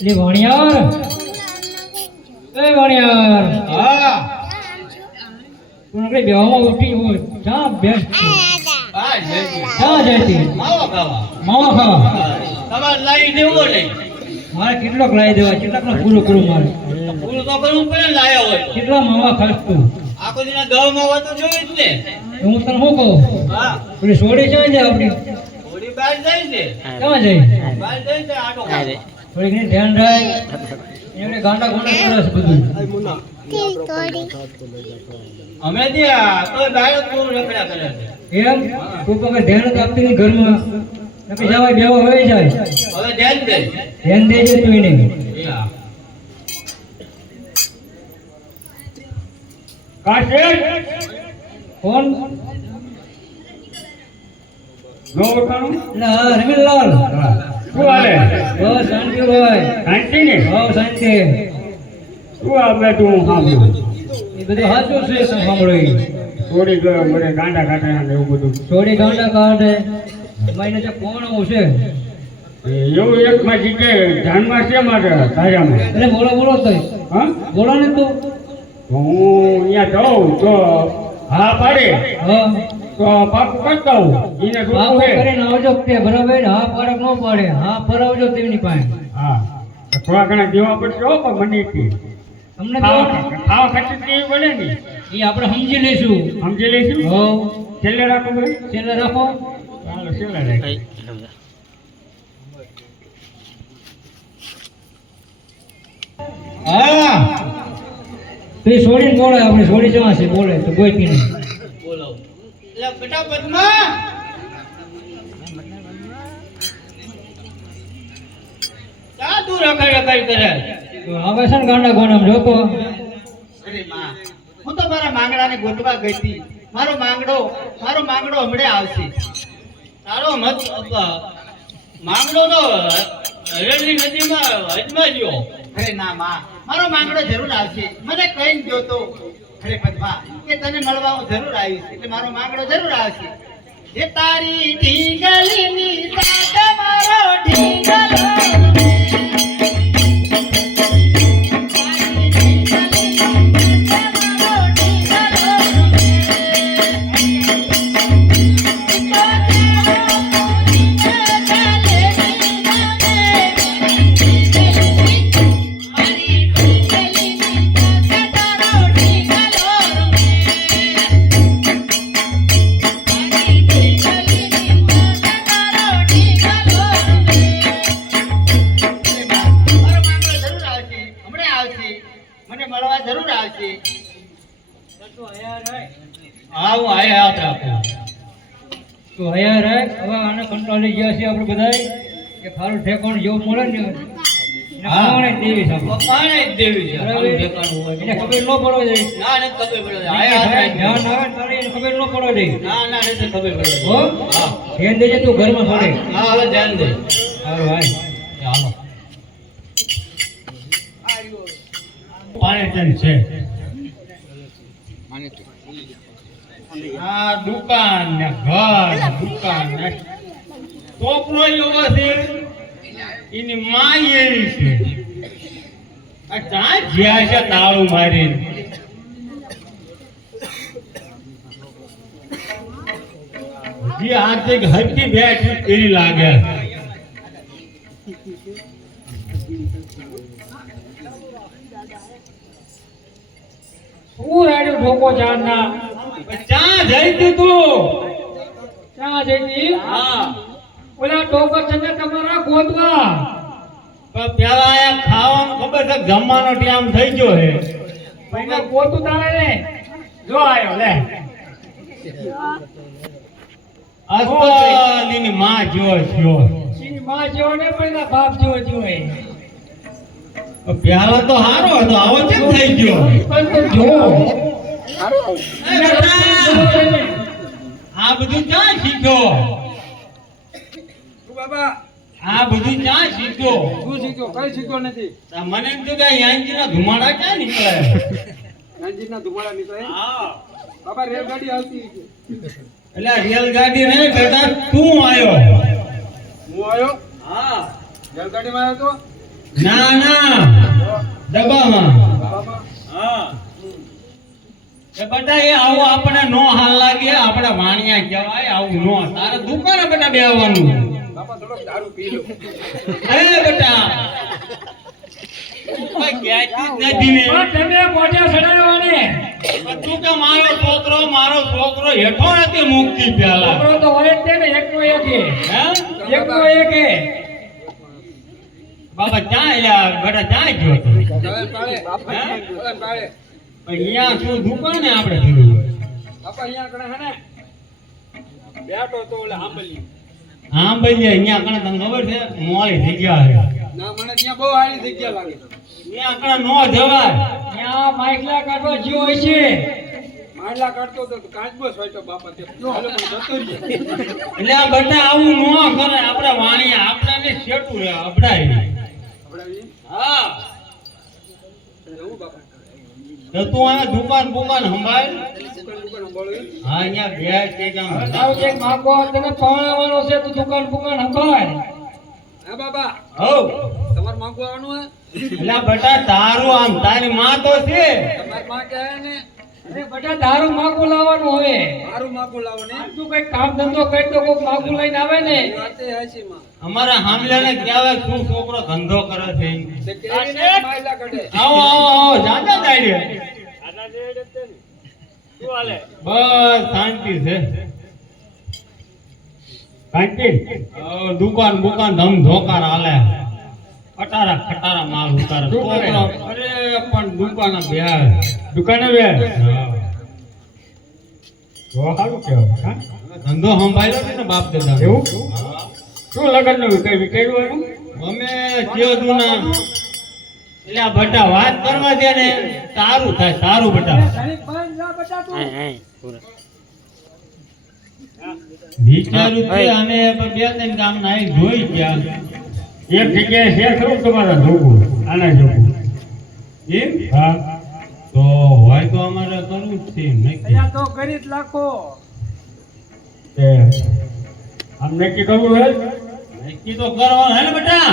લે વણિયાર એ વણિયાર હા તું આપણે બેવામાં ઉઠી હોય જા બેસ હા જયજી જા જયતી માવા ખાવા માવા ખાવા તમારે લાવી દેવો નહીં મારે કેટલોક લાવી દેવા કેટલાકનો પૂરું કરું મારે પૂરું તો કરવું પડે ને લાયા હોય તો. કેટલા માવા ખાસ તું આખો દિના 10 માવા તો જોઈએ જ ને હું તને શું કહું હા પેલી સોડી ક્યાં જાય આપણી થોડી બહાર જાય છે ક્યાં જાય બહાર જાય છે આટો કાઢે. થોડીક ને ધ્યાન રાખ એમને ગાંડા ગોંડા કરે છે બધું અમે ત્યાં તો ડાયો તું રખડ્યા કરે છે એમ તું પકડ ધ્યાન જ આપતી નહીં ઘરમાં નકર જવાય બેવા હોય જાય હવે ધ્યાન દે ધ્યાન દેજે તું એને એ હા કોણ નો ઓળખાણું? એટલે હા રમીલાલ શું હાલે? બસ શાંતિ ભાઈ શાંતિ ને? હા શાંતિ શું આપણે તું સાંભળ્યું? એ બધું સાચું છે શું સાંભળ્યું થોડી ગયો મને ગાંડા કાઢ્યા ને એવું બધું. થોડી ગાંડા કાઢે મહિને જે કોણ આવું છે એવું એક માં જીકે ધ્યાનમાં છે મારે તાજામાં. એટલે બોલો તો હા? બોલો ને તું હું અહીંયા જાઉં તો હા પાડે હા તો પાકું કરતા હું એને બાપો શું છે? કરીને આવજો તે બરાબર હા પાડક ન પાડે હા ફરાવજો તેમની પાસે હા થોડા ઘણા દેવા પડશે હો પણ મને થી તમને ખાવા ખાતર દેવી પડે ને એ આપણે સમજી લઈશું સમજી લઈશું. હો છેલ્લે રાખો ભાઈ. છેલ્લે રાખો ચાલો છેલ્લે રાખી. હા તો એ છોડીને બોલે આપણે છોડી જવા છે બોલે તો કોઈ પીને બોલો એટલે બેટા પદ્મા કા તું રખડ કરે તો હવે છે ને ગાંડા ગોણામ જોતો અરે માં હું તો મારા માંગડાને ગોતવા ગઈ હતી મારો માંગડો હમણે આવશે તારો મત માંગડો તો હરણની નદીમાં હજમાં ગયો અરે ના માં મારો માંગડો જરૂર આવશે મને કહીને જોતો અરે પદ્મા કે તને મળવા હું જરૂર આવીશ એટલે મારો માંગડો જરૂર આવશે જે તારી ઢીંગલીની સાથે મારો ઢીંગલો મને મળવા જરૂર આવશે હા હું આયા રાખું તો હૈયા રાખ હવે આને કંટાળી ગયા છે આપણે બધાય કે ખારું ઠેકાણું જેવું મળે ને એને હા. ખાવાને જ દેવી છે આપણે. પપ્પાને જ દેવી છે બરાબર? આવું ઠેકાણું હોય એને ખબર ન પડવા દે ના ને ખબર પડે આયા ધ્યાન આવે ને તારે એને ખબર ન પડવા દે ના ના ને ખબર પડે હો હા ધ્યાન દેજે તું ઘરમાં થોડે હા હવે ધ્યાન દે સારું ભાઈ હાલો પાણી છે. આ દુકાન ને ઘર ને દુકાન ને છોકરો એવો છે એની માં એવી છે આ ક્યાં જ્યાં છે તાળું મારીને જે આર્થિક હરકી બેઠ એવી લાગે શું રાડ્યું ઠોકો ચારના ક્યાં જઈ તું ક્યાં જઈતી હા ઓલા ઠોકો છે ને તમારા ગોતવા પણ પેલા આયા ખાવાનું ખબર છે જમવાનો ટાઈમ થઈ ગયો હે પહેલા ગોતું તારે ને જો આયો લે અસલીની માં જો છો એની માં જેવો ને પહેલા બાપ જેવો જોવે પેલા તો હારો હતો આવો કેમ થઈ ગયો પણ તો જો આ બધું ક્યાં શીખ્યો બાબા આ બધું ક્યાં શીખ્યો શું શીખ્યો કઈ શીખ્યો નથી આ મને એમ થયું કે યાંજીના ધુમાડા ક્યાં નીકળે ગાંધીના ધુમાડા નીકળે હા બાબા રેલગાડી આવતી છે એટલે આ રેલગાડી ને બેટા તું આવ્યો હું આવ્યો હા રેલગાડીમાં આવ્યો તો ના ના ડબ્બામાં હા એ બેટા એ આવું આપણે નો હાલ લાગે આપણે વાણિયા કહેવાય આવું નો તારે દુકાને બેટા બેહવાનું બાપા થોડોક દારૂ પી લો. એ બેટા કોઈ કહેતી જ નથી ને પણ તમે મોઢે સડાવવાને પણ તું કે મારો છોકરો હેઠો નથી મુક્તિ પેલા છોકરો તો હોય જ છે ને એકનો એક હે એકનો એક હે. બાબા ક્યાં એલા બેટા ક્યાં ગયો તું? હવે પાડે. હે? હવે પાડે. પણ અહીંયા શું દુકાને આપણે કીધું બાપા અહીંયા કણે હે ને બેઠો તો ઓલે આંબલી. આમ ભાઈ અહીંયા કણે તમને ખબર છે મોડી જગ્યા છે ના મને ત્યાં બહુ સારી જગ્યા લાગે. અહીંયા કણે નો જવાય ત્યાં માઇકલા કાઢવા જ્યો હોય છે. માયલા કાઢતો તો કાચબો સોયટો બાપા તે હાલો પણ જતો રહે. એટલે આ બેટા આવું નો કરે આપણે વાણિયા આપણાને શેટું રે અબડાય આપડાવી હા એવું બાપા તો તું આ દુકાન સંભાળ દુકાન સંભાળવી. હા અહીંયા બે કે કામ તારું કંઈક માગો તને પરણાવવાનો છે તો દુકાન સંભાળ. હા બાબા હવ તમારે માંગવા આવવાનું હે? એટલે આ બેટા તારું આમ તારી માં તો છે તમારી માં કહે ને અરે બેટા તારું માગું લાવવાનું હવે. મારું માંગવું લાવો ને. તું કઈક કામ ધંધો કરી તો કોઈક માગું લઈને આવે ને. એ વાતે હાચી માં. અમારા હામલાને કહેવાય શું છોકરો ધંધો કરે છે તે કેરીને માયલા કાઢે. આવો જાજા દાડે આના જેડે તે ને. શું હાલે? બસ શાંતિ છે શાંતિ દુકાન ધમ ધોકાર હાલે ખટારા માલ ઉતારે છોકરો અરે પણ દુકાને બે તો સારું કહેવાય હા ધંધો સંભાળ્યો છે ને બાપ દાદા એવું? હા. શું લગનનું કઈ વિચાર્યું એનું? અમે કીધું ના એટલે આ બેટા વાત કરવા દે ને સારું થાય સારું બેટા ઘડીક બંધ જા બેટા તું. વિચાર્યું છે અમે બે ત્રણ ગામ ના જોઈ ગયા એક જગ્યાએ છે ખરું તમારા જોગું આના જોગું એમ હા તો હોય તો અમારે કરવું જ છે નક્કી અહીંયા તો કરી જ લાખો. તે આમ નક્કી કરવું હે નક્કી તો કરવાનું હે ને બેટા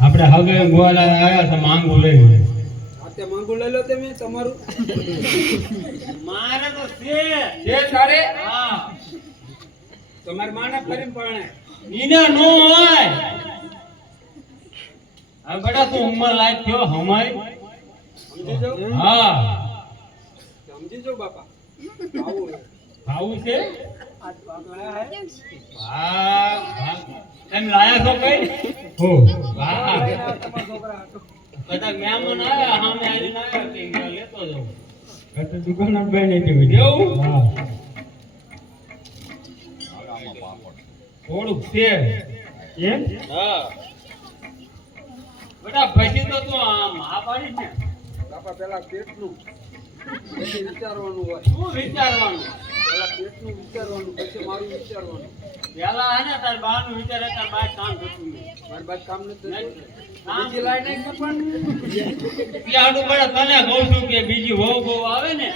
આપણે હવે ગોવાલા આવ્યા છે માંગવું લઈ આ તે માંગુ લઈ લો તમે તમારું. મારે તો છે છે તારે હા તમારી માને ફરીને પરણે. ઈના નો હોય હવે બેટા તું ઉંમર લાયક થયો હમાય સમજી જાઓ. હા સમજી જાઓ બાપા. આવું હે. ખાવું છે આ ભાગ લાયા હે. ભાગ એમ લાયા છો કઈ હો વાહ તમારા છોકરા હાટુ. બધા મહેમાન આવ્યા સામે આવીને આવ્યા કે હું લેતો જાઉં આ તો દુકાન જ બંધ હતી બધી. એવું? હા થોડુંક છે એમ હા બેટા પછી તો તું આમ આ પાડીશ ને બાપા પેલા પેટનું પછી વિચારવાનું હોય. શું વિચારવાનું પેલા પેટનું વિચારવાનું પછી મારું વિચારવાનું. પેલા હે ને તાર બાનું વિચારે તાર બાર કામ થતું નહીં મારી બાદ કામ નથી થતું. કામ બીજી લાઈન નહીં છે પણ એટલે આડું પડે તને કહું છું કે બીજી વહુ આવે ને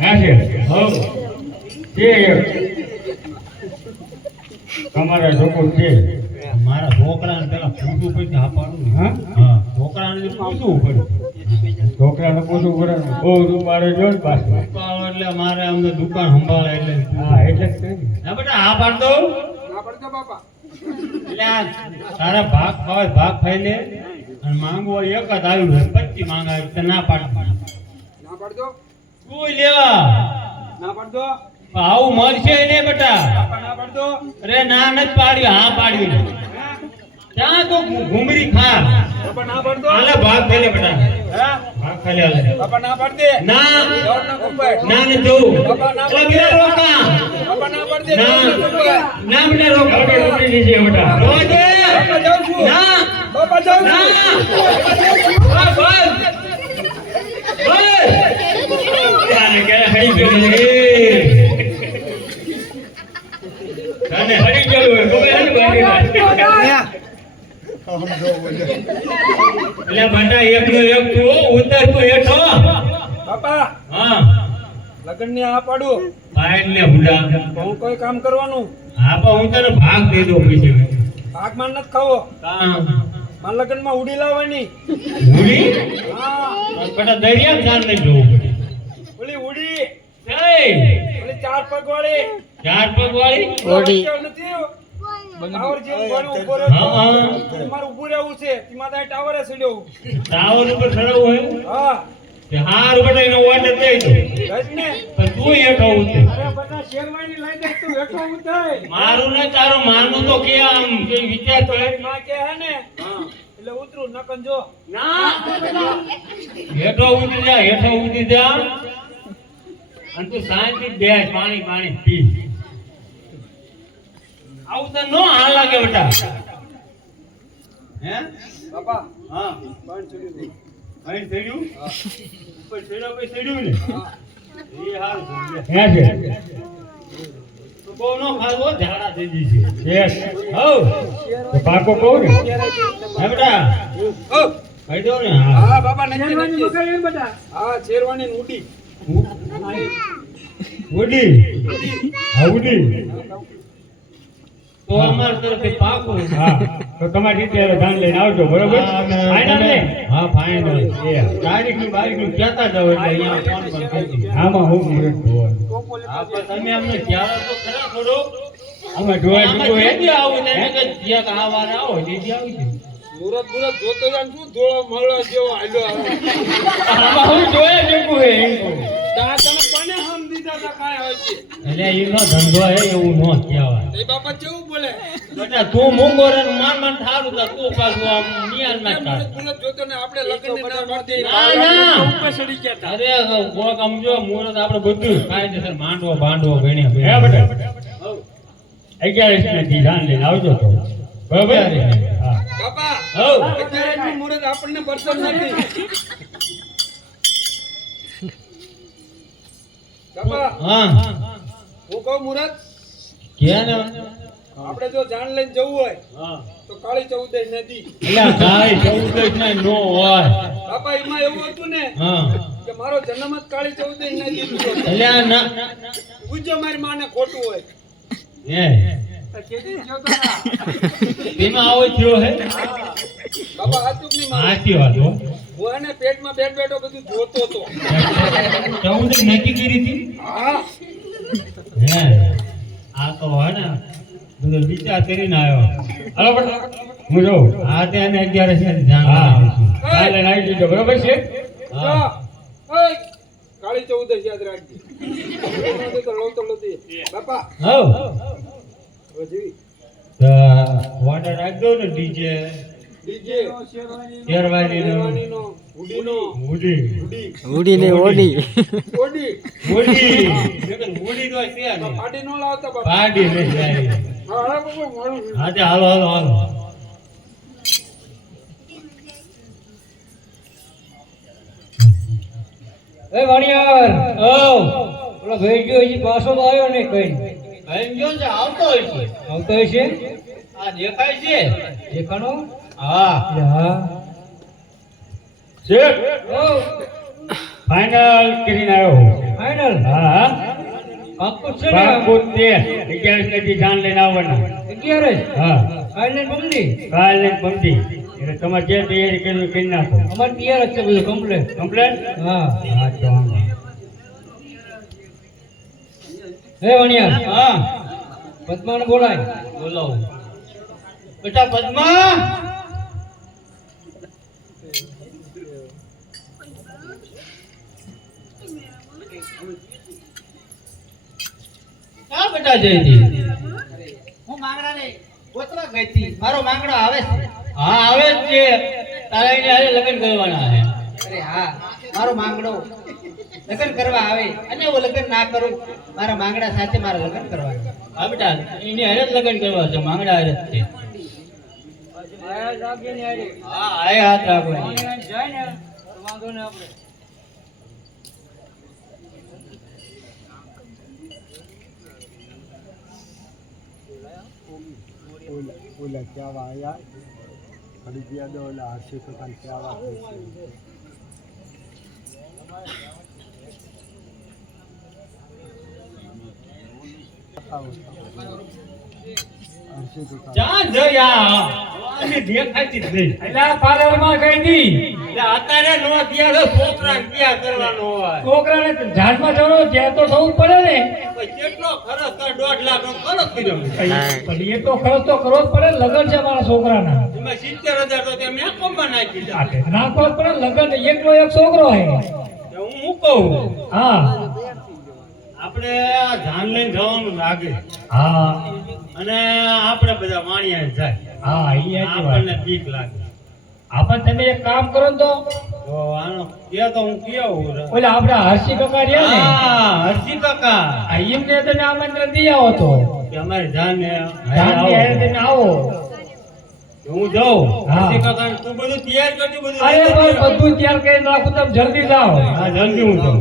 હા છે હવ છે એક. તમારા જોગું છે મારા છોકરાને પેલા પૂછવું પડશે હા પાડું ને. હા હા છોકરાને પૂછવું પડે છોકરાને પૂછવું પડે ને. બહુ રૂપાળો જો ને પાછું. દુકાન એટલે મારે અમને દુકાન સંભાળે એટલે હા એટલે જ કહ્યું. હા બેટા હા પાડ દઉં ના પડતો બાપા. એટલે આ તારા ભાગ ખાવા ભાગ ખાઈ લે અને માંગવો એક જ આવ્યું છે 25 માંગ આવી તો ના પાડ ના પડતો. તું લેવા ના પડતો. આવું મળશે ને બેટા બાપા ના પડતો. અરે ના નથી પાડ્યું હા પાડ્યું ક્યાં તો ઘુમરી ખા બાપા ના પડતો. હાલે ભાગ ખાઈ લે બેટા હા? ભાગ ખાઈ લે હાલે બાપા ના પડતી. ના દોડ ના કુંભાઈ. ના ને જોઉં બાપા ના એટલે બીજા રોકા બાપા ના પડતી. ના. દોડ ના કુંભાઈ. ના બેટા રોકા હવે ઉતરી જશે બેટા. રોજે બાપા જાઉં છું. ના બાપા જાઉં છું. ના હા, બસ બસ આને ક્યારે હરી ગયું છે? આને હરી ગયું હોય ખબર હે ને બાજરીના? એટલે બેટા એકનો એક તું ઉતર તું હેઠો બાપા હા લગ્નની આ પાડું ફાઇન ને બુડા તો હું કોઈ કામ કરવાનું હા પણ હું તને ભાગ દઈ દઉં પછી ભાગમાં નથી ખાવો કાં મારા લગ્નમાં ઉડી લાવવાની ઉડી હા બેટા દરિયા જાન લઈ જવું પડે ઓલી ઉડી જય ઓલી 4 પગ વાળી 4 પગ વાળી ઓડી નથી ટાવર જેવું ઘોડું ઊભો રહે હા, હા. મારે ઊભું રહેવું છે તેમાં ત્યાં ટાવરે ચડ્યો ટાવર ઉપર ચડવું હોય હા તે હાર બેટા એનો ઓર્ડર દઈ દો ગજ ને પણ તું હેઠો ઉતર અરે બધા શેરવાની લઈ દે તું હેઠો ઉતાય મારું ને તારું માનું તો કે આમ કે વિચાર કરે તારી માં કે હે ને એટલે ઉતરું નકન જો હેઠો ઉતરી જા અને તું શાંતિ બેસ પાણી પાણી પી આવું તો નો હાલ લાગે બેટા હે બાપા હા પણ ચડી દે અહીં થયું ઉપર ચડ્યો પછી ચડ્યું ને એ હાલ હે છે તો બહુ નો ખાવો ઝાડા થઈ જશે યસ હવ તો પાકો કહું ને હે બેટા ઓ કહી દો ને હા હા બાપા શેરવાની મકાઈ એમ બધા હા શેરવાની ને ઉડી ઉડી હા ઉડી તો અમાર તરફથી પાકું હા તો તમારી રીતે હવે ધાન લઈને આવજો બરોબર ફાઇનલ ને હા ફાઇનલ તારીખની બારીખની કહેતા જાવ એટલે અહીંયા ફોન પર કહી દીધું આમાં હું મુરત જોવાનું હા પણ તમે અમને કહેવા તો ખરા થોડો આમાં જોવા જેવું હે આમાં આવું ને કે જ્યાં આ વાર આવો દીદી આવી છે મુરત જોતો જાન શું ધોળો મળો જેવો હાલ્યો આવે આમાં હું જોયા જેવું હે એમ કહું. તા તમે કોને હમ દીધા તા કાય હોય છે એટલે એનો ધંધો હે એવું નો કહેવાય એ બાપા કેવું બોલે બેટા તું મોંઘો રે ને માન થારું તો તું પાછું આમ નિયાલ ના કર મુરત જોતો ને આપણે લગ્નની ના પાડી ના, ના. ઉપર ચડી ગયા તા અરે કોક સમજો મુરત આપણે બધું કાયદેસર માંડવો બાંડવો ગણ્યા હે બેટા 11 ને દી ધાન લઈને આવજો તો બરોબર હા બાપા હવ અત્યારે એટલું મુરત આપણને બરતન નથી બાપા હા હું કહું મુરત કે ને આપણે જો જાન લઈને જવું હોય હા તો કાળી ચૌદશ નદી એટલે કાળી ચૌદશ ને નો હોય બાપા એમાં એવું હતું ને હા કે મારો જન્મ જ કાળી ચૌદશ નદી લીધો એટલે આ ના પૂછજો મારી માને ખોટું હોય હે તો કેદી જ્યો તો ના. તેમાં આવો થયો હે બાપા હાચુક ની મારે સાચી વાત હો હું એને પેટમાં બેઠો બધું જોતો હતો ચૌદશ નક્કી કરી હતી હા હે આ તો હે ને બધો વિચાર કરીને આવ્યો હાલો બેટા હું જોઉં આ તેને 11 છે ધ્યાન હા આવશું ધાન લઈને આવી જજો બરોબર છે હા ઓય, કાળી ચૌદશ યાદ રાખજે એમાંથી તો લોતો લોતી બાપા હવ હવે જેવી વાટર રાખજો ને ડીજે ડીજે શેરવાનીનો શેરવાનીનો હુડીનો ઉડી હુડી ઉડીને ઓડી ઓડી ઉડી ઉડી તો છે ને પાડી નો લાવતા બાપા પાડી લઈ જાય હા હા બાપા મારું હા તે હાલો હાલો હાલો એ વાણિયાર ઓ ઓલો ભાઈ ગયો હજી પાછો તો આવ્યો ને કઈ એમ જો છે આવતો હોય છે આવતો હશે આ દેખાય છે દેખાણો હા હા શેઠ ઓ ફાઇનલ કરીને આવ્યો ફાઇનલ હા હા પાક્કું છે ને પાકું તે 11 ને દી જાન લઈને આવવાના 11 હા ફાઇનલ મમ્મી કાલે પંક્તિ એટલે તમારે જે તૈયારી કરવી કરી નાખો અમાર તૈયાર જ છે બધું કમ્પ્લેટ કમ્પ્લેટ હા હા તો વાંધો. હે વાણિયાર હા પદ્માને બોલાય બોલો બેટા પદ્મા ક્યાં બેટા જયતી હું માંગડાને ગોતવા ગઈ હતી મારો માંગડો આવે છે હા આવે જ છે તારા એને હારે લગ્ન કરવાના છે અરે હા મારો માંગડો લગ્ન કરવા આવે અને હું લગ્ન ના કરું મારા માંગડા સાથે મારા લગ્ન કરવાના હા બેટા એને હારે જ લગ્ન કરવા છે માંગડા હારે જ છે આયા જાગે ને આરે હા આય હાથ રાખવાની જાય ને તો વાંધો ને આપણે ઓલા ક્યાં આયા ઘડી ગયા દો ઓલા હશે તો કાલ ક્યાં વાત થશે હર્ષિ કાકા ક્યાં જયા આની દેખાતી જ નહીં. એટલે આ પાર્લરમાં ગઈ હતી એટલે અત્યારે નો ગયા તો છોકરાને ક્યાં કરવાનો હોય? છોકરાને ઝાડમાં જવાનો ત્યાં તો થવું પડે ને પછી કેટલો ખર્ચ કર 1.5 લાખ નો ખર્ચ કર્યો. પણ એ તો ખર્ચ તો કરવો જ પડે ને, લગન છે મારા છોકરાના એમાં 70,000 તો તે મેકઅપમાં નાખી દીધા. નાખવો જ પડે ને, લગન એકલો એક છોકરો હે તો હું શું કહું? હા આપણે આ જાન લઈને જવાનું લાગે હા અને આપણે બધા વાણિયા જાય. હા ઈ સાચી વાત. આપણને બીક લાગે. આપણ તમે એક કામ કરો ને તો આનો કે તો હું કેવું રે. ઓલા આપડા હર્ષિ કાકા રહ્યા ને હા, હર્ષિ કાકા આ એમને તમે આમંત્રણ દી આવો તો કે અમારી જાનને ધામની હારે તમે આવો. હું જાઉં. હા. હર્ષિ કાકા તું બધું તૈયાર કરજો, બધું અરે લઈ પણ લેજો. બધું તૈયાર કરી નાખું, તમે જલ્દી જાઓ. હા, જલ્દી હું જાઉં.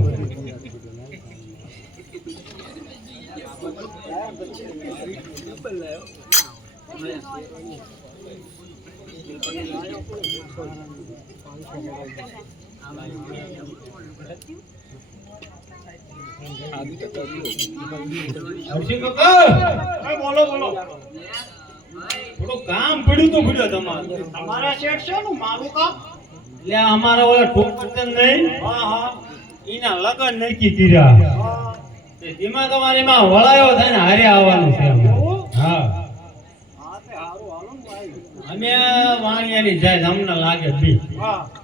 હર્ષિ કાકા, હા, બોલો બોલો. થોડું કામ પડ્યું તો પડ્યું તમારે. તમારા શેઠ છે નું મારું કામ એટલે અમારા ઓલા ઠોકરચંદ નહીં, એના લગન નક્કી કર્યા. તે ધીમા તમારે એમાં વળાયો થાય ને હારે આવવાનું છે એમ. હા, અમે વાણિયાની જાય અમને લાગે બી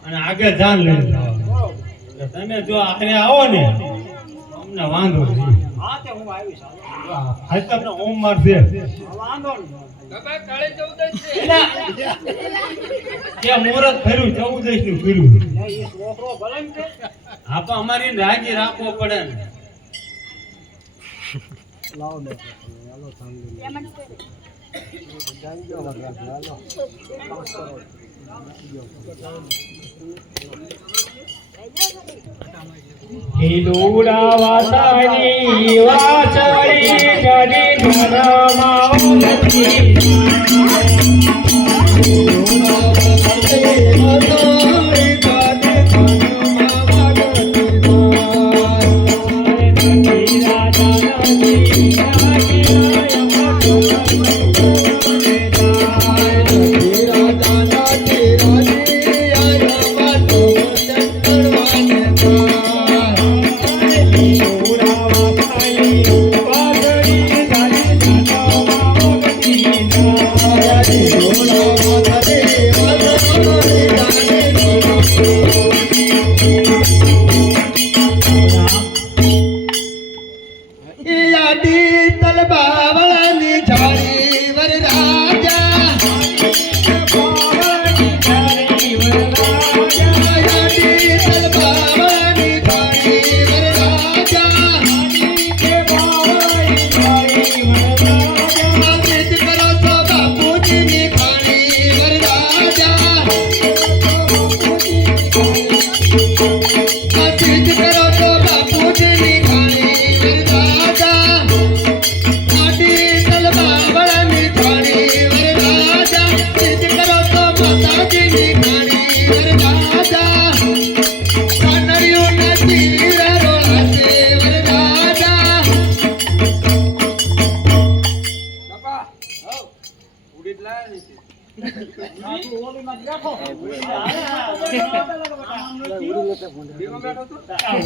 અને આગળ જાન લઈને જવાનું. એટલે તમે જો આખરે આવો ને અમને વાંધો નહીં. હા તે હું આવીશ આજ તમને ઓમ મારશે. વાંધો નહીં કાકા કાળી ચૌદશ છે. ત્યાં મુહૂર્ત ફર્યું 14 નું ફર્યું. એ છોકરો ભલે ને કે આપે અમારી રાજી રાખવો પડે ને. લાવો ને હાલો સાંભળી જાઈ ગયો લગા હાલો 5 કરોડ હિલુડા વાતાની વાચડી જડી ઘરમાં નથી.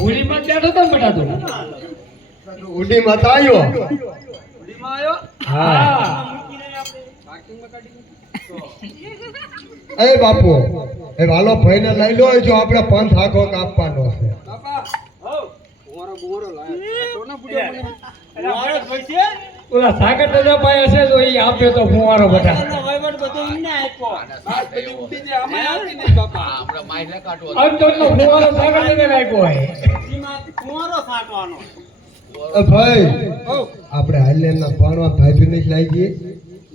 હોળીમાં બેઠો તો બેટા તું. ઉડી મત આવ્યો ઉડીમાં આવ્યો હા પાર્કિંગમાં કાઢી એ બાપુ એ વાલો ભાઈને લઈ લો જો આપણે પંથ આખો કાપવાનો છે બાપા ગુવારો લાયા તો ના બુડિયા મને મારો પૈસે ઓલા સાગર દાદા ભાઈ હશે તો એ આપ્યો તો ફુવારો બેટા. વહીવટ બધો એમને આપ્યો. આ બધી ઉડી જે આમાં આવતી ને બાપા અંતરનો ફુવારો સાગર દાદા નાખ્યો હોય. એમાં કુંવારો સાટવાનો. એ ભાઈ આપણે હાલેના પાણવા ભાભીને જ લઈ જઈએ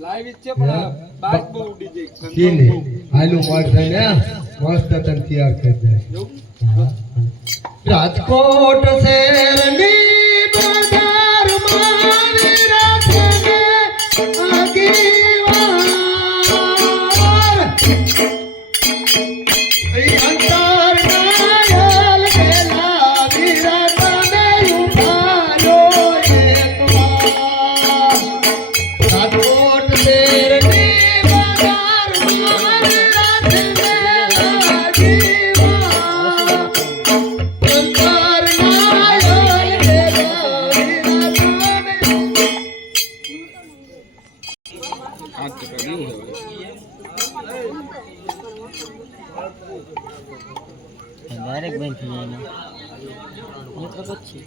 લાઈવ જ છે પણ બાજ બહુ ઉડી જાય કીને હાલું મળશે ને મસ્ત તને તૈયાર કરી દે રાજકોટ શહેરની બજારમાં વિરાજને આગેવાન અંતર નાયલ પેલા વિરાજને ઉભારો એકવાર ડાયરેક્ટ બંધ થઈ જાય ને. એ તો પછી